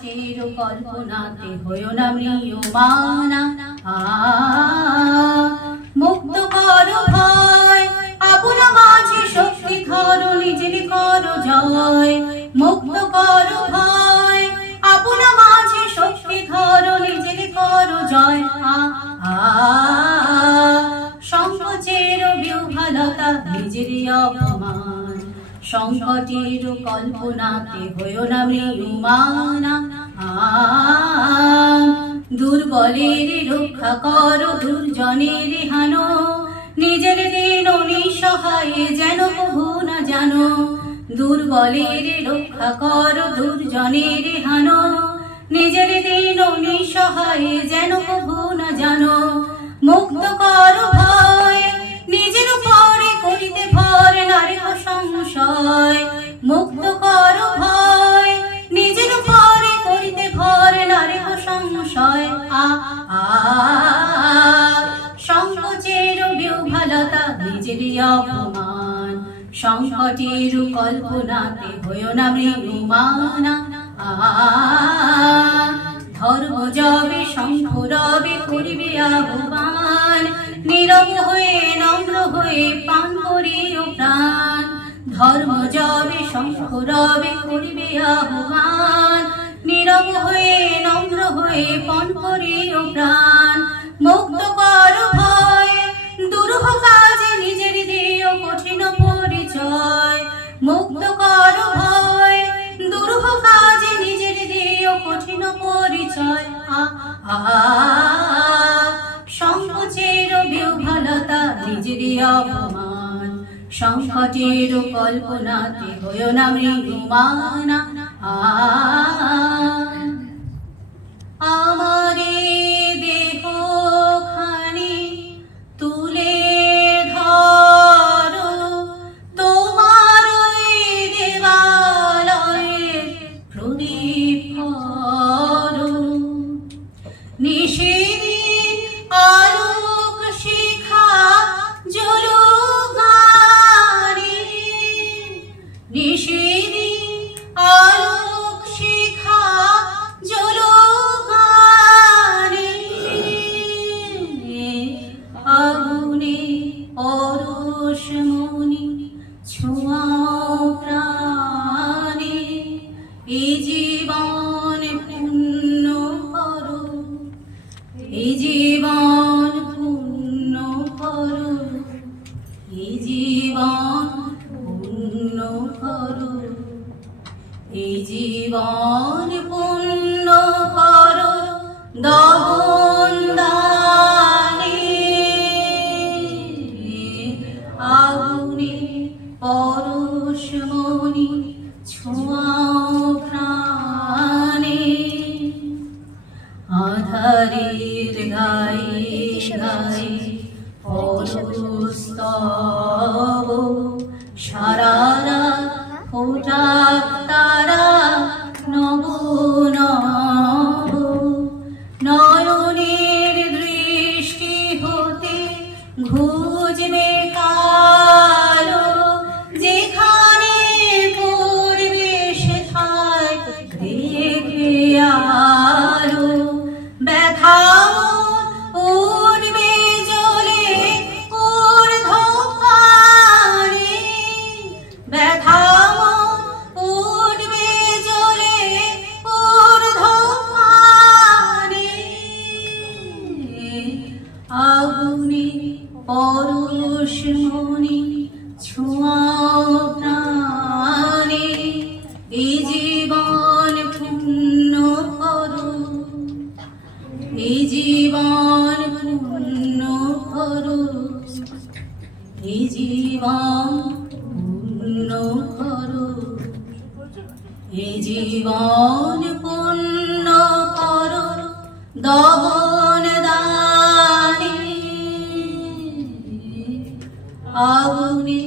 সংকটের কল্পনাতে হইও না ম্রিয়মানা। মুক্ত করো ভয়, আপনা মাঝে শক্তি ধরো, নিজের করো জয়। মুক্ত করো ভয়, আপনা মাঝে শক্তি ধরো, নিজের করো জয়। সংকোচের বিহ্বলতা নিজের অপমান, সংকটের কল্পনাতে হইও না ম্রিয়মানা। দুর্বলের রক্ষা করো, দুর্জনের হানো, নিজের দিন নিঃসহায় যেন কভু না জানো। দুর্বলের রক্ষা করো, দুর্জনের হানো, নিজের দিন নিঃসহায় যেন কভু না জানো। মুক্ত করো ভয়, নিজের উপরে করিতে ভর নারীর সংশয়। মুক্ত করো ভয়, নিজের উপরে করিতে ভর নারীর সংশয়। সংকোচের বিহ্বলতা নিজের অপমান, সংকটের কল্পনাতে হইও না ম্রিয়মানা। ধর্ম যবে শঙ্খ রবে করিবে আহ্বান, নীরব হয়ে নম্র হয়ে পান করিও প্রাণ। ধর্ম যবে শঙ্খ রবে করিবে আহ্বান, নীরব হয়ে নম্র হয়ে পান করিও প্রাণ। মুক্ত করো ভয়, দুরূহ কাজে নিজের দিও কঠিন পরিচয়। মুক্ত করো ভয়, দুরূহ কাজে নিজের দিও কঠিন পরিচয়। সংকোচের বিহ্বলতা নিজের অপমান, সংকটের কল্পনাতে হইও না ম্রিয়মানা। আমারে দেহ খানি তুলে ধরো, তোমার দেবালয়ে প্রদীপ করো। নিশিদিন আলোক শিখা জ্বলুক গানে, নিশিদিন আলোক শিখা জ্বলুক গানে। আগুনে পরশমণি ছোঁয়াও প্রাণে, এই জীবন পূর্ণ করো, এই জীবন পূর্ণ করো, এই জীবন পূর্ণ করো, এই জীবন পূর্ণ করো। দহন দানে আগুনে পরশমণি ছোঁয়াও প্রাণে। আধারের গায়ে গায়ে পরস্তব, সারারা ফোটাক তারা নব নব। নয়নের দৃষ্টি হতে ঘুজবে কালো, যেখানে পড়বে সেথায় দেখবে আলো। ব্যথা উঠবে জ্বলে ঊর্ধ্বপানে, ব্যথা উঠবে জ্বলে ঊর্ধ্বপানে। আগুনে পরশমণি ছোঁয়াও প্রাণে, এই জীবন পূর্ণ করো, এই জীবন পূর্ণ করো, এই জীবন পূর্ণ করো, এই জীবন পূর্ণ করো। দহন দানে আগুনে